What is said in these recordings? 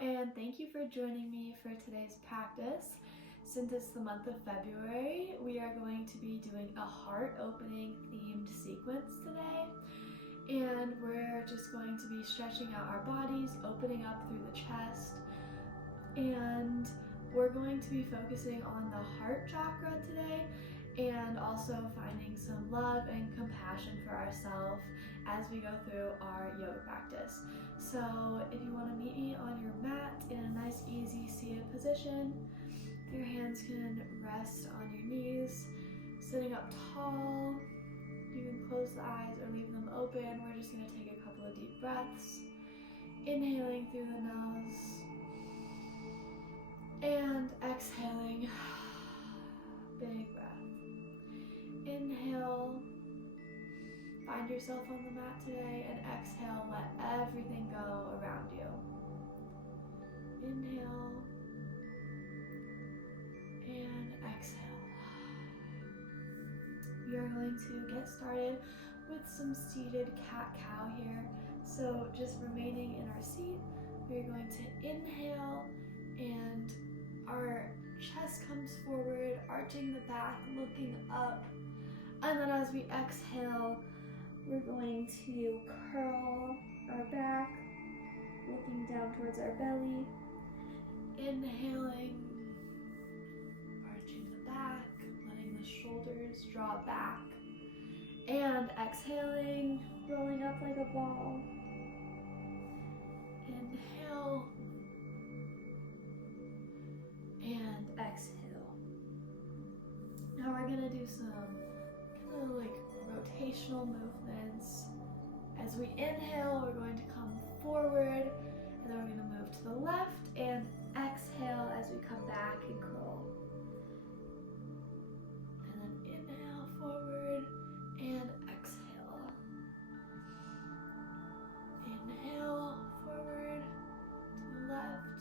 and thank you for joining me for today's practice. Since it's the month of February, we are going to be doing a heart opening themed sequence today. And we're just going to be stretching out our bodies, opening up through the chest. And we're going to be focusing on the heart chakra today and also finding some love and compassion for ourselves as we go through our yoga practice. So if you want to meet me on your mat in a nice easy seated position, your hands can rest on your knees, sitting up tall. You can close the eyes or leave them open. We're just going to take a couple of deep breaths, inhaling through the nose and exhaling. Big breath. Inhale, find yourself on the mat today, and exhale, let everything go around you. Inhale and exhale. We are going to get started with some seated cat-cow here. So just remaining in our seat, we are going to inhale and our chest comes forward, arching the back, looking up. And then as we exhale, we're going to curl our back, looking down towards our belly. Inhaling, arching the back, letting the shoulders draw back. And exhaling, rolling up like a ball. Inhale. And exhale. Now we're gonna do some kind of like rotational movements. As we inhale, we're going to come forward, and then we're gonna move to the left, and exhale as we come back and curl. And then inhale forward, and exhale. Inhale forward to the left,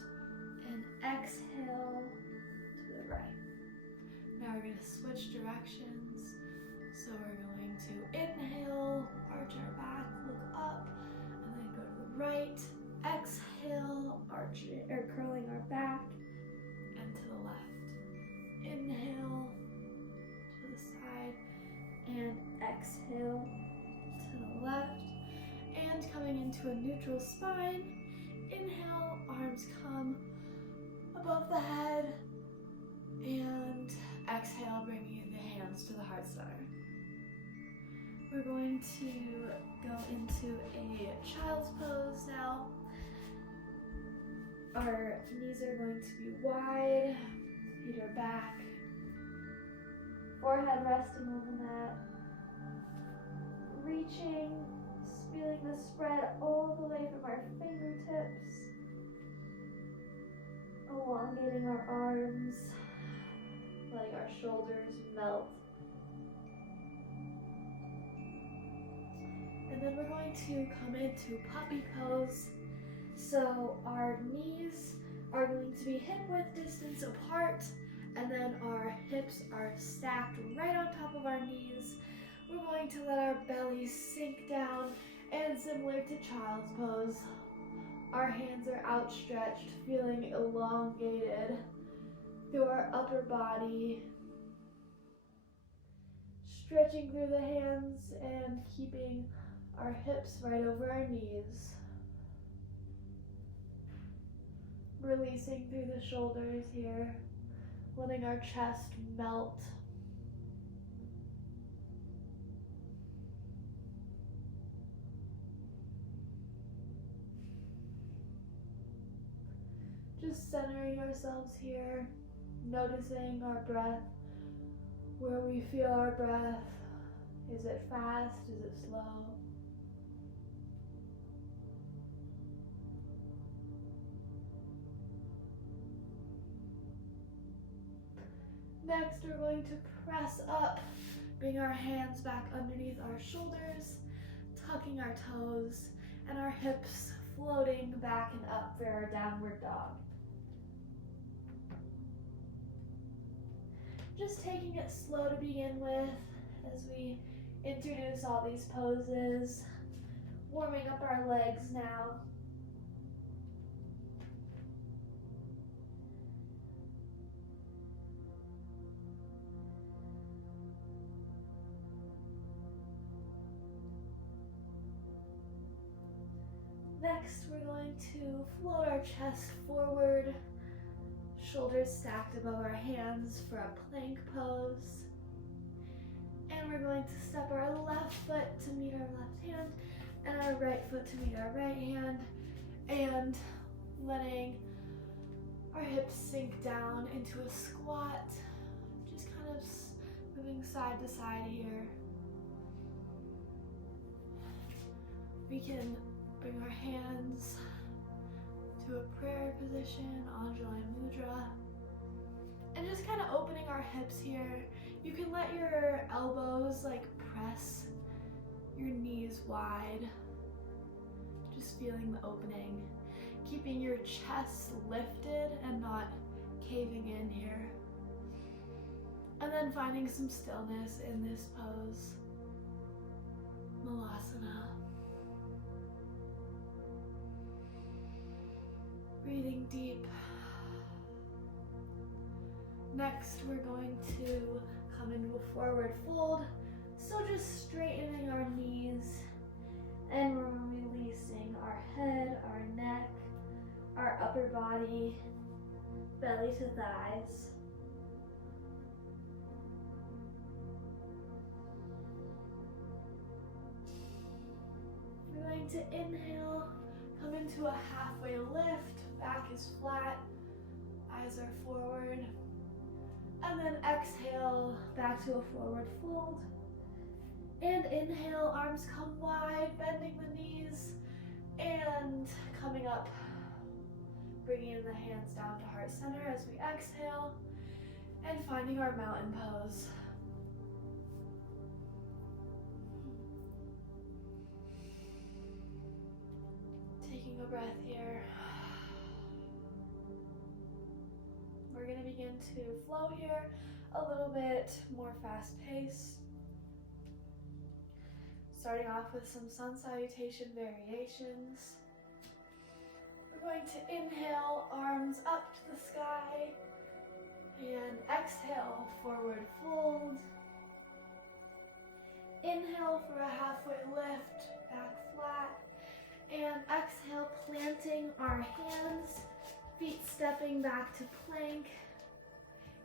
and exhale to the right. Now we're going to switch directions. So we're going to inhale, arch our back, look up, and then go to the right. Exhale, curling our back, and to the left. Inhale to the side, and exhale to the left. And coming into a neutral spine, inhale, arms come above the head, and exhale, bringing the hands to the heart center. We're going to go into a child's pose now. Our knees are going to be wide, feet are back, forehead resting on the mat, reaching, feeling the spread all the way from our fingertips, elongating our arms, letting our shoulders melt. And then we're going to come into puppy pose. So our knees are going to be hip-width distance apart, and then our hips are stacked right on top of our knees. We're going to let our belly sink down, and similar to child's pose, our hands are outstretched, feeling elongated through our upper body, stretching through the hands and keeping our hips right over our knees. Releasing through the shoulders here, letting our chest melt. Just centering ourselves here, noticing our breath, where we feel our breath. Is it fast? Is it slow? Next, we're going to press up, bring our hands back underneath our shoulders, tucking our toes, and our hips floating back and up for our downward dog. Just taking it slow to begin with as we introduce all these poses, warming up our legs now. to float our chest forward, shoulders stacked above our hands for a plank pose. And we're going to step our left foot to meet our left hand and our right foot to meet our right hand, and letting our hips sink down into a squat, just kind of moving side to side here. We can bring our hands to a prayer position, Anjali Mudra, and just kind of opening our hips here. You can let your elbows like press your knees wide, just feeling the opening, keeping your chest lifted and not caving in here. And then finding some stillness in this pose, Malasana. Breathing deep. Next, we're going to come into a forward fold. So just straightening our knees, and we're releasing our head, our neck, our upper body, belly to thighs. We're going to inhale, come into a halfway lift, back is flat, eyes are forward. And then exhale, back to a forward fold. And inhale, arms come wide, bending the knees, and coming up, bringing the hands down to heart center as we exhale, and finding our mountain pose. Taking a breath here. We're going to begin to flow here a little bit more fast-paced. Starting off with some sun salutation variations. We're going to inhale, arms up to the sky, and exhale, forward fold. Inhale for a halfway lift, back flat, and exhale, planting our hands, feet stepping back to plank.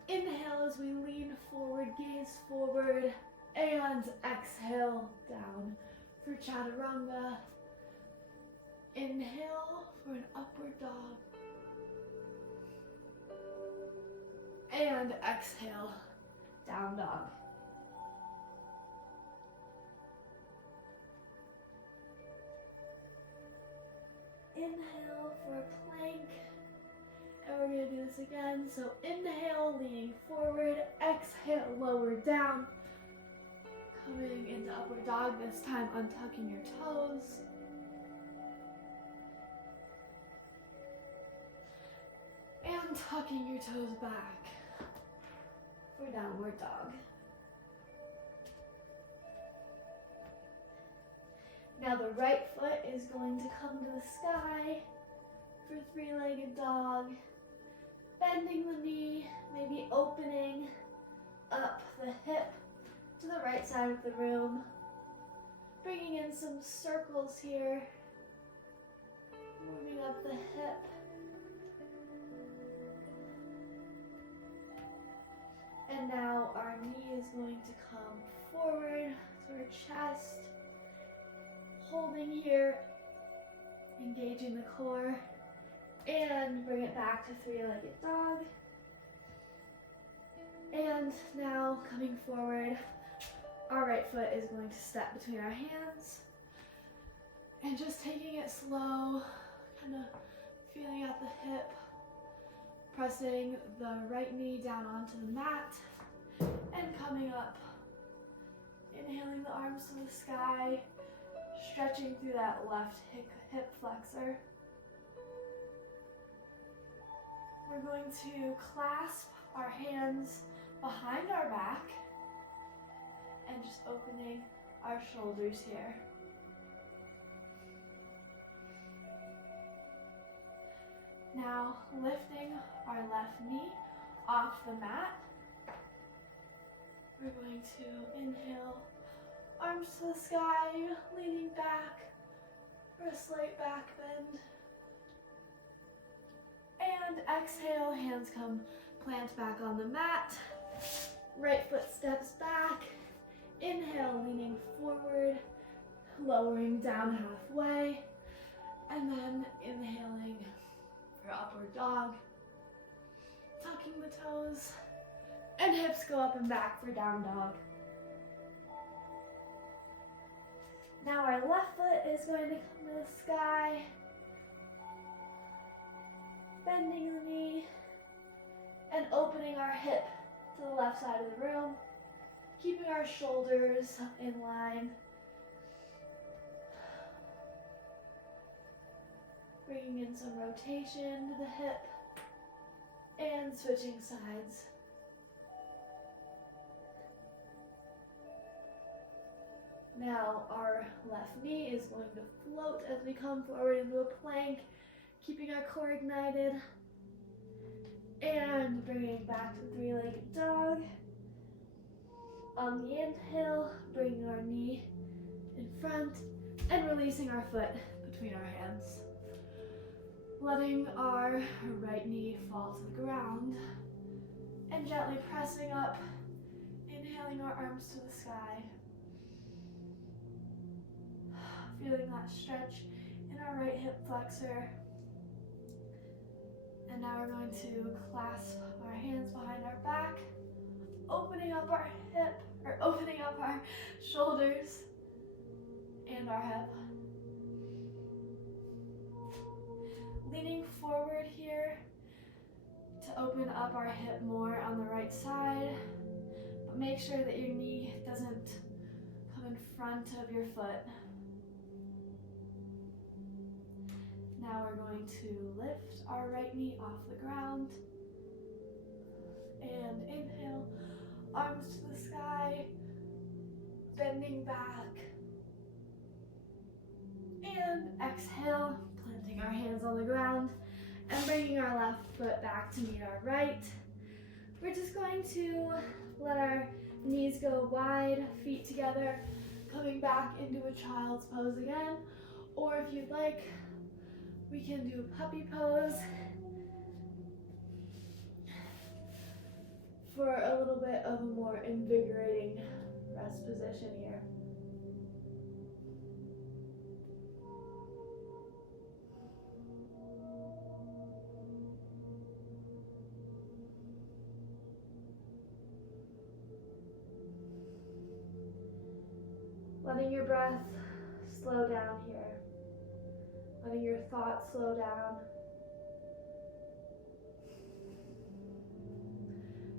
Inhale as we lean forward, gaze forward, and exhale down for Chaturanga. Inhale for an upward dog. And exhale, down dog. Inhale for a plank. And we're going to do this again. So inhale, leaning forward. Exhale, lower down. Coming into upward dog, this time untucking your toes. And tucking your toes back for downward dog. Now the right foot is going to come to the sky for three-legged dog. Bending the knee, maybe opening up the hip to the right side of the room. Bringing in some circles here. Moving up the hip. And now our knee is going to come forward to our chest. Holding here, engaging the core. And bring it back to three-legged dog. And now coming forward, our right foot is going to step between our hands. And just taking it slow, kind of feeling at the hip, pressing the right knee down onto the mat, and coming up. Inhaling the arms to the sky, stretching through that left hip flexor. We're going to clasp our hands behind our back and just opening our shoulders here. Now lifting our left knee off the mat. We're going to inhale, arms to the sky, leaning back for a slight back bend. exhale, hands come plant back on the mat. Right foot steps back. Inhale, leaning forward, lowering down halfway. And then inhaling for upward dog. Tucking the toes. And hips go up and back for down dog. Now our left foot is going to come to the sky. Bending the knee and opening our hip to the left side of the room. Keeping our shoulders in line. Bringing in some rotation to the hip and switching sides. Now our left knee is going to float as we come forward into a plank, keeping our core ignited. And bringing back to three-legged dog. On the inhale, bringing our knee in front and releasing our foot between our hands. Letting our right knee fall to the ground and gently pressing up, inhaling our arms to the sky. Feeling that stretch in our right hip flexor. And now we're going to clasp our hands behind our back, opening up our hip, or opening up our shoulders and our hip. Leaning forward here to open up our hip more on the right side, but make sure that your knee doesn't come in front of your foot. Now we're going to lift our right knee off the ground and inhale, arms to the sky, bending back, and exhale, planting our hands on the ground and bringing our left foot back to meet our right. We're just going to let our knees go wide, feet together, coming back into a child's pose again, or if you'd like, we can do puppy pose for a little bit of a more invigorating rest position here. Letting your breath slow down here. Letting your thoughts slow down.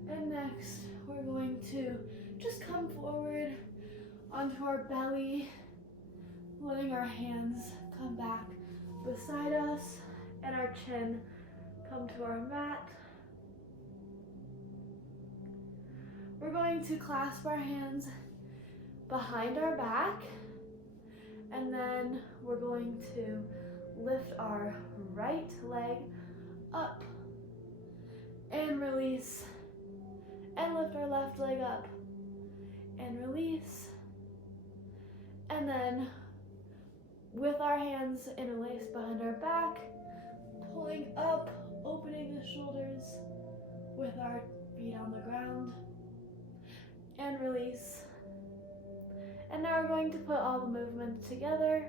And next, we're going to just come forward onto our belly, letting our hands come back beside us and our chin come to our mat. We're going to clasp our hands behind our back, and then we're going to lift our right leg up and release, and lift our left leg up and release, and then with our hands interlaced behind our back, pulling up, opening the shoulders with our feet on the ground, and release. And now we're going to put all the movements together,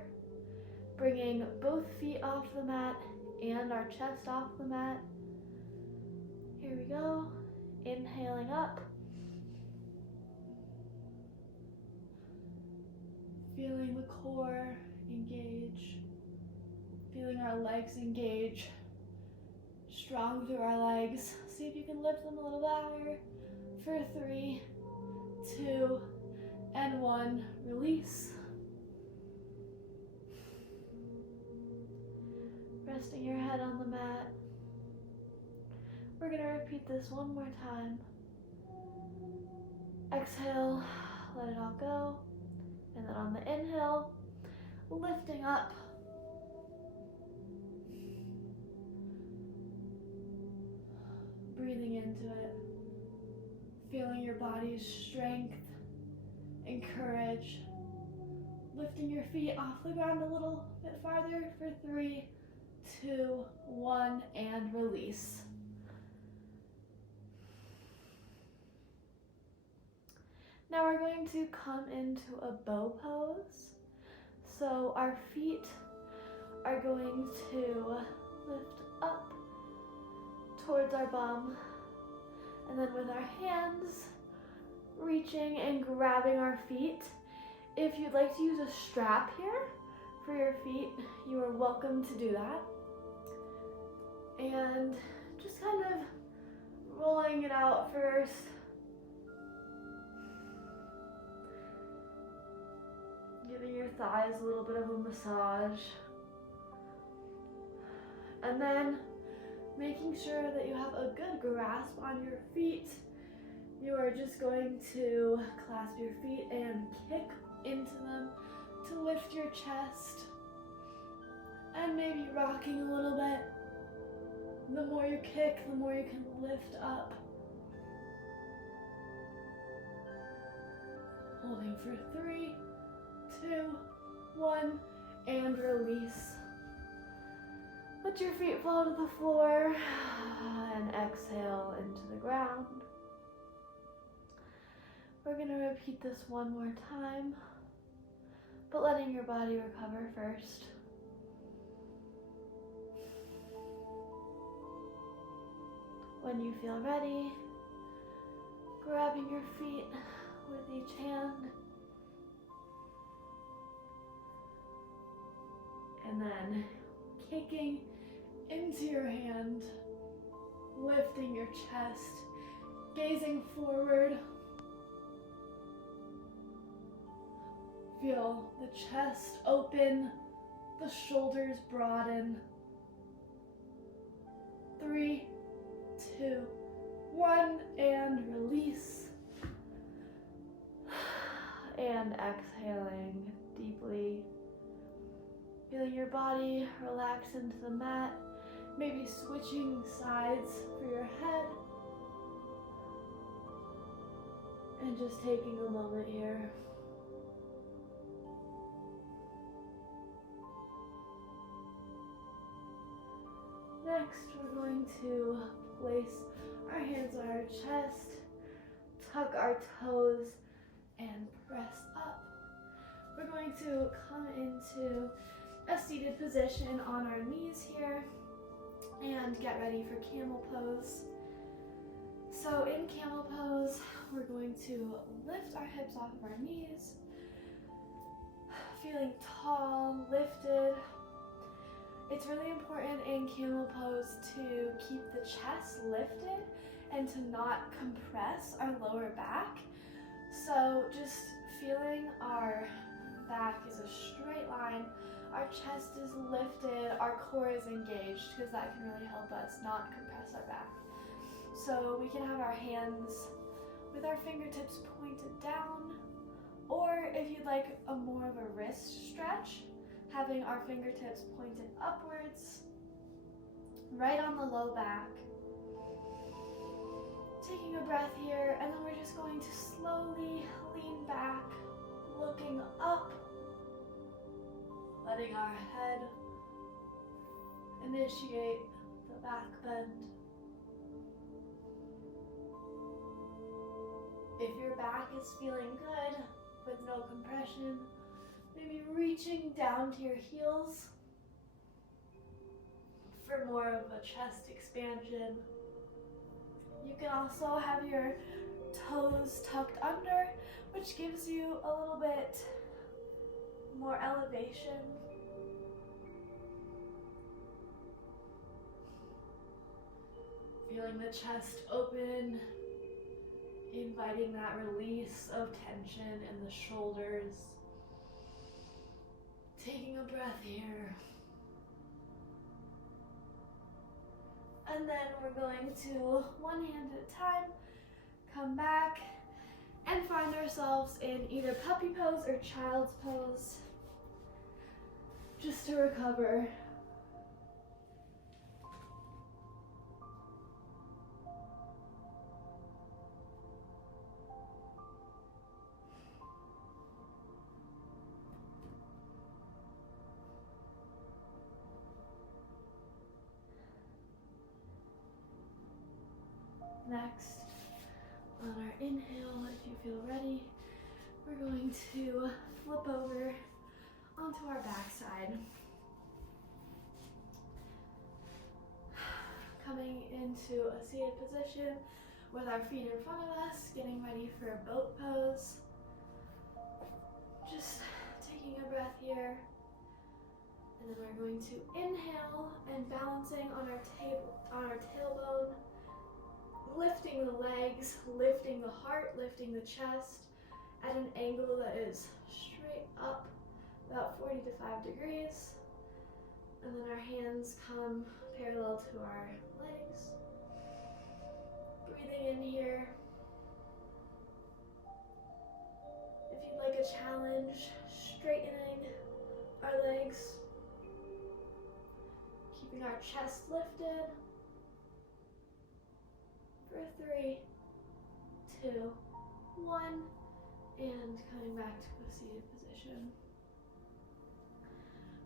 bringing both feet off the mat and our chest off the mat. Here we go. Inhaling up. Feeling the core engage. Feeling our legs engage. Strong through our legs. See if you can lift them a little higher. For 3, 2, and 1. Release. Resting your head on the mat. We're going to repeat this one more time. Exhale, let it all go. And then on the inhale, lifting up. Breathing into it. Feeling your body's strength and courage. Lifting your feet off the ground a little bit farther for 3, 2, 1, and release. Now we're going to come into a bow pose. So our feet are going to lift up towards our bum, and then with our hands reaching and grabbing our feet. If you'd like to use a strap here for your feet, you are welcome to do that. And just kind of rolling it out first. Giving your thighs a little bit of a massage. And then making sure that you have a good grasp on your feet. You are just going to clasp your feet and kick into them to lift your chest. And maybe rocking a little bit. The more you kick, the more you can lift up. Holding for 3, 2, 1, and release. Let your feet fall to the floor and exhale into the ground. We're going to repeat this one more time, but letting your body recover first. When you feel ready, grabbing your feet with each hand, and then kicking into your hand, lifting your chest, gazing forward. Feel the chest open, the shoulders broaden. 3, 2, 1, and release. And exhaling deeply. Feeling your body relax into the mat. Maybe switching sides for your head. And just taking a moment here. Next, we're going to place our hands on our chest, tuck our toes, and press up. We're going to come into a seated position on our knees here and get ready for camel pose. So in camel pose, we're going to lift our hips off of our knees, feeling tall, lifted. It's really important in camel pose to keep the chest lifted and to not compress our lower back. So just feeling our back is a straight line, our chest is lifted, our core is engaged, because that can really help us not compress our back. So we can have our hands with our fingertips pointed down, or if you'd like a more of a wrist stretch, having our fingertips pointed upwards, right on the low back. Taking a breath here, and then we're just going to slowly lean back, looking up, letting our head initiate the back bend. If your back is feeling good with no compression, maybe reaching down to your heels for more of a chest expansion. You can also have your toes tucked under, which gives you a little bit more elevation. Feeling the chest open, inviting that release of tension in the shoulders. Taking a breath here. And then we're going to, one hand at a time, come back and find ourselves in either puppy pose or child's pose, just to recover. Next, on our inhale, if you feel ready, we're going to flip over onto our backside. Coming into a seated position with our feet in front of us, getting ready for a boat pose. Just taking a breath here. And then we're going to inhale and balancing on our tailbone, lifting the legs, lifting the heart, lifting the chest at an angle that is straight up, about 40 to 5 degrees. And then our hands come parallel to our legs. Breathing in here. If you'd like a challenge, straightening our legs, keeping our chest lifted. For 3, 2, 1, and coming back to a seated position.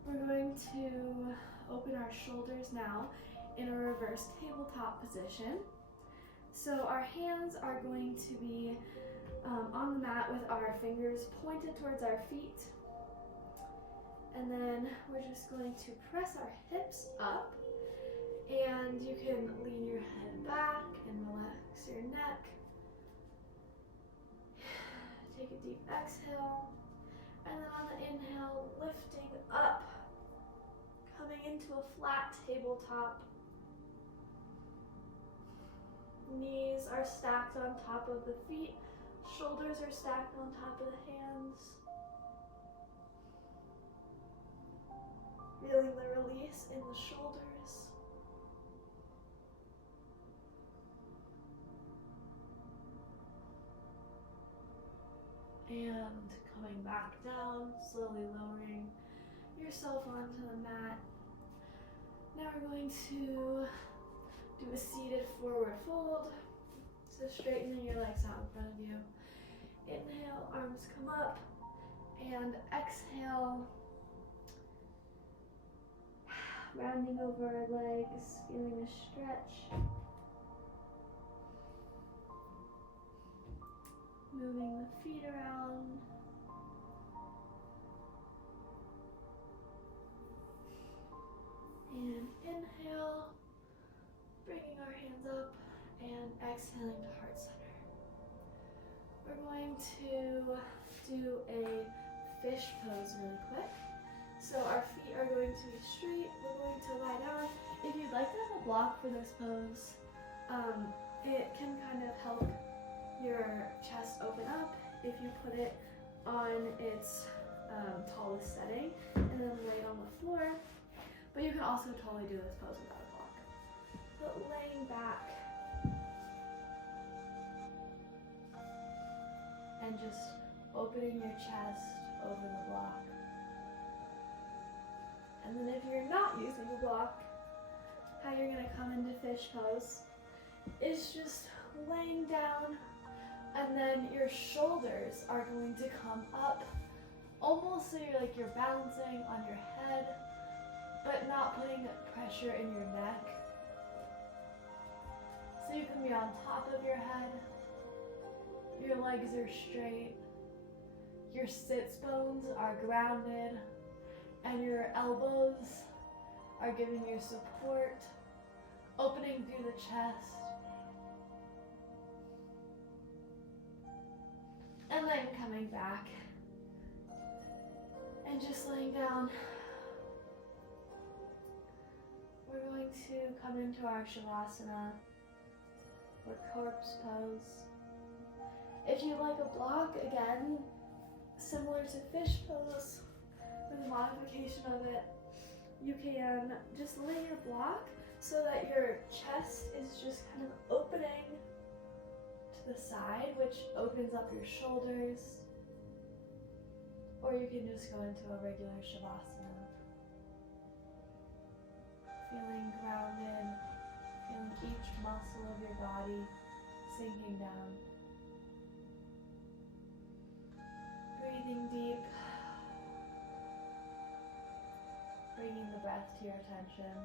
We're going to open our shoulders now in a reverse tabletop position. So our hands are going to be on the mat with our fingers pointed towards our feet. And then we're just going to press our hips up, and you can lean your head back and relax your neck. Take a deep exhale, and then on the inhale, lifting up, coming into a flat tabletop. Knees are stacked on top of the feet, shoulders are stacked on top of the hands. Feeling the release in the shoulders. And coming back down, slowly lowering yourself onto the mat. Now we're going to do a seated forward fold. So straightening your legs out in front of you. Inhale, arms come up, and exhale, rounding over our legs, feeling a stretch. Moving the feet around. And inhale, bringing our hands up, and exhaling to heart center. We're going to do a fish pose really quick. So our feet are going to be straight. We're going to lie down. If you'd like to have a block for this pose, it can kind of help your chest open up if you put it on its tallest setting and then lay it on the floor. But you can also totally do this pose without a block. But laying back and just opening your chest over the block. And then if you're not using a block, how you're going to come into fish pose is just laying down, and then your shoulders are going to come up almost so you're balancing on your head, but not putting pressure in your neck. So you can be on top of your head, your legs are straight, your sits bones are grounded, and your elbows are giving you support, opening through the chest. And then coming back and just laying down. We're going to come into our Shavasana, or corpse pose. If you like a block, again, similar to fish pose, with a modification of it, you can just lay your block so that your chest is just kind of opening to the side, which opens up your shoulders. Or you can just go into a regular Shavasana. Feeling grounded, feeling each muscle of your body sinking down. Breathing deep. Bringing the breath to your attention.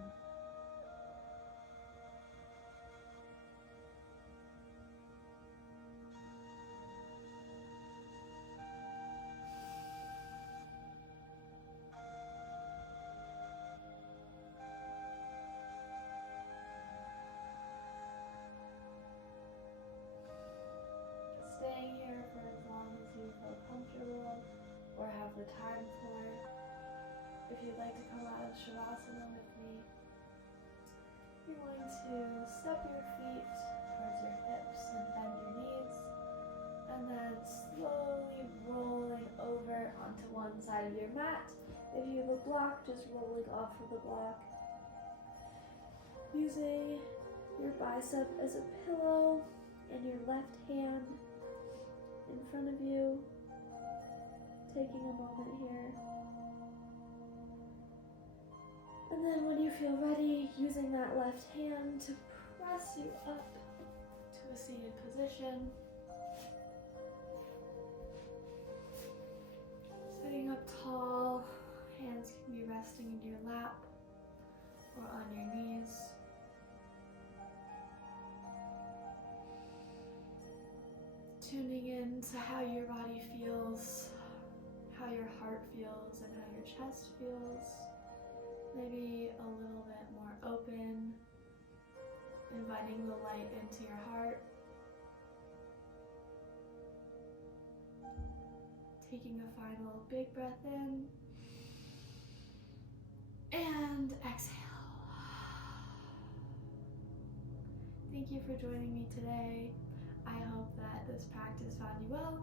to step your feet towards your hips and bend your knees, and then slowly rolling over onto one side of your mat. If you have a block, just rolling off of the block. Using your bicep as a pillow and your left hand in front of you. Taking a moment here. And then when you feel ready, using that left hand to press you up to a seated position. Sitting up tall, hands can be resting in your lap or on your knees. Tuning in to how your body feels, how your heart feels, and how your chest feels. Maybe a little bit more open, inviting the light into your heart. Taking a final big breath in and exhale. Thank you for joining me today. I hope that this practice found you well,